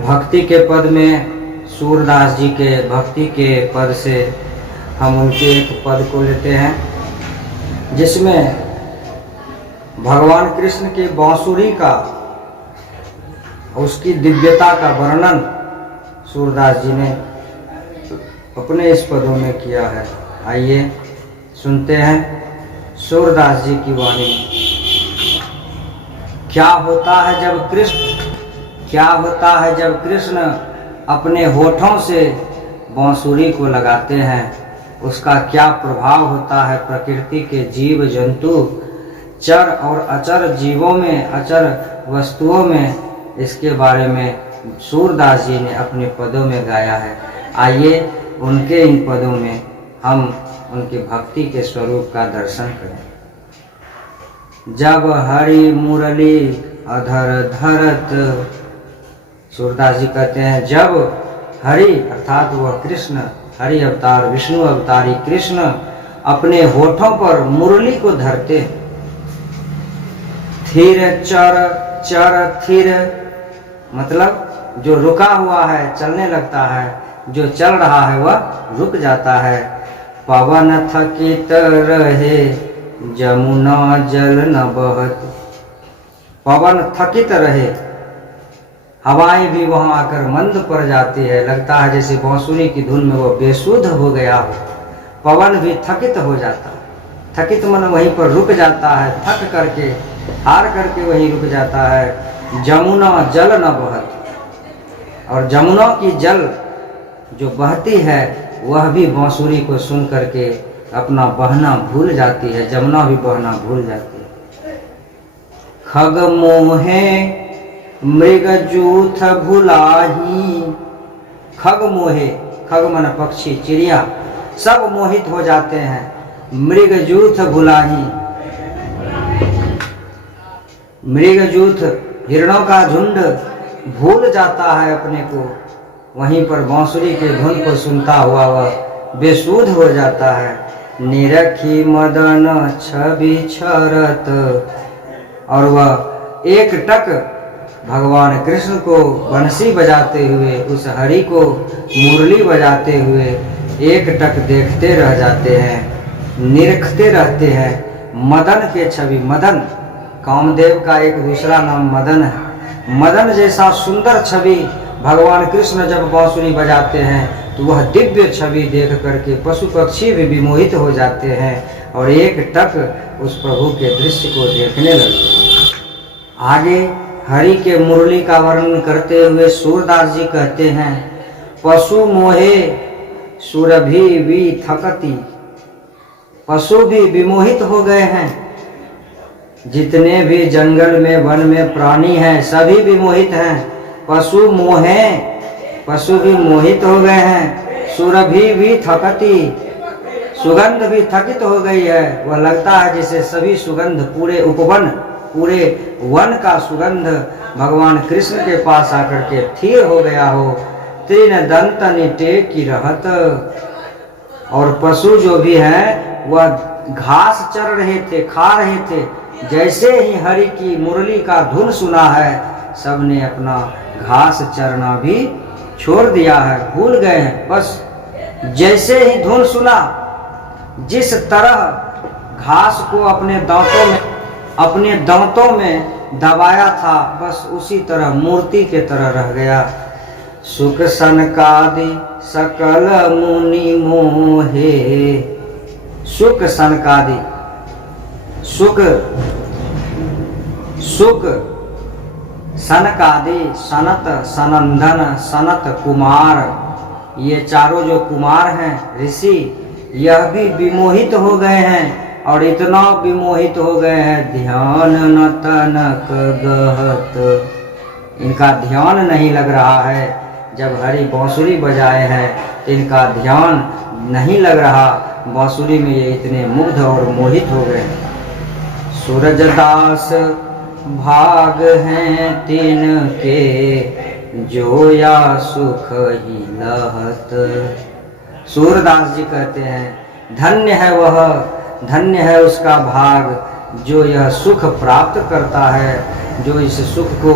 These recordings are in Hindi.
भक्ति के पद में सूरदास जी के भक्ति के पद से हम उनके एक पद को लेते हैं जिसमें भगवान कृष्ण की बांसुरी का उसकी दिव्यता का वर्णन सूरदास जी ने अपने इस पदों में किया है। आइए सुनते हैं सूरदास जी की वाणी। क्या होता है जब कृष्ण अपने होठों से बांसुरी को लगाते हैं, उसका क्या प्रभाव होता है प्रकृति के जीव जंतु, चर और अचर जीवों में, अचर वस्तुओं में। इसके बारे में सूरदास जी ने अपने पदों में गाया है। आइए उनके इन पदों में हम उनकी भक्ति के स्वरूप का दर्शन करें। जब हरि मुरली अधर धरत, सूरदास जी कहते हैं जब हरि अर्थात वह कृष्ण, हरि अवतार विष्णु अवतारी कृष्ण अपने होठों पर मुरली को धरते, थिर चर थिर मतलब जो रुका हुआ है चलने लगता है, जो चल रहा है वह रुक जाता है। पवन थकित रहे जमुना जल न बहत, पवन थकित रहे, हवाएं भी वहां आकर मंद पड़ जाती है, लगता है जैसे बांसुरी की धुन में वो बेसुध हो गया हो। पवन भी थकित हो जाता है, थकित मन वहीं पर रुक जाता है, थक करके हार करके वहीं रुक जाता है। जमुना जल न बहत, और जमुना की जल जो बहती है वह भी बांसुरी को सुन करके अपना बहना भूल जाती है, जमुना भी बहना भूल जाती है। खग मोहे मृग जूथ भुलाही, खग मोहे, खग मन पक्षी चिड़िया सब मोहित हो जाते हैं। मृग जूथ भुलाही, मृग जूथ हिरणों का झुंड भूल जाता है अपने को, वहीं पर बांसुरी के धुन को सुनता हुआ वह बेसुध हो जाता है। निरखी मदन छवि छरत, और वह एक टक भगवान कृष्ण को बंसी बजाते हुए, उस हरि को मुरली बजाते हुए एक टक देखते रह जाते हैं, निरखते रहते हैं। मदन के छवि, मदन कामदेव का एक दूसरा नाम मदन है। मदन जैसा सुंदर छवि भगवान कृष्ण जब बांसुरी बजाते हैं तो वह दिव्य छवि देख करके पशु पक्षी भी विमोहित हो जाते हैं और एक टक उस प्रभु के दृश्य को देखने लगते हैं। आगे हरि के मुरली का वर्णन करते हुए सूरदास जी कहते हैं, पशु मोहे सुरभि भी थकती, पशु भी विमोहित हो गए हैं। जितने भी जंगल में वन में प्राणी हैं सभी विमोहित हैं। पशु मोहे, पशु भी मोहित हो गए हैं। सुरभि भी थकती, सुगंध भी थकित हो गई है। वह लगता है जैसे सभी सुगंध, पूरे उपवन, पूरे वन का सुगंध भगवान कृष्ण के पास आकर के स्थिर हो गया हो। तीन दंत निटे की रहत, और पशु जो भी हैं वह घास चर रहे थे, खा रहे थे। जैसे ही हरि की मुरली का धुन सुना है सबने अपना घास चरना भी छोड़ दिया है, भूल गए हैं। बस जैसे ही धुन सुना, जिस तरह घास को अपने दांतों में दबाया था, बस उसी तरह मूर्ति के तरह रह गया। सुख सनकादि सकल मुनि मोहे, सुख सनकादि, सुख सनकादि, सनत, सनंदन, सनत कुमार, ये चारों जो कुमार हैं ऋषि, यह भी विमोहित हो गए हैं। और इतना विमोहित हो गए हैं ध्यान न तनक गहत, इनका ध्यान नहीं लग रहा है। जब हरि बांसुरी बजाए हैं तो इनका ध्यान नहीं लग रहा, बांसुरी में ये इतने मुग्ध और मोहित हो गए। सूरजदास भाग हैं तिन के, जो या सुख ही लहत। सूरदास जी कहते हैं धन्य है वह, धन्य है उसका भाग जो यह सुख प्राप्त करता है, जो इस सुख को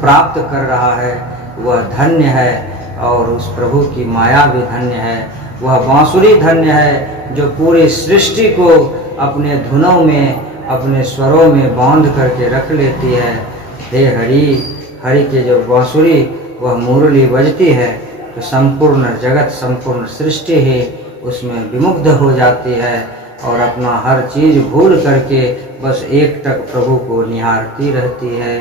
प्राप्त कर रहा है। वह धन्य है और उस प्रभु की माया भी धन्य है। वह बांसुरी धन्य है जो पूरी सृष्टि को अपने धुनों में, अपने स्वरों में बांध करके रख लेती है। हे हरि, हरि के जो बांसुरी वह मुरली बजती है तो संपूर्ण जगत, संपूर्ण सृष्टि ही उसमें विमुग्ध हो जाती है और अपना हर चीज़ भूल करके बस एक टक प्रभु को निहारती रहती है।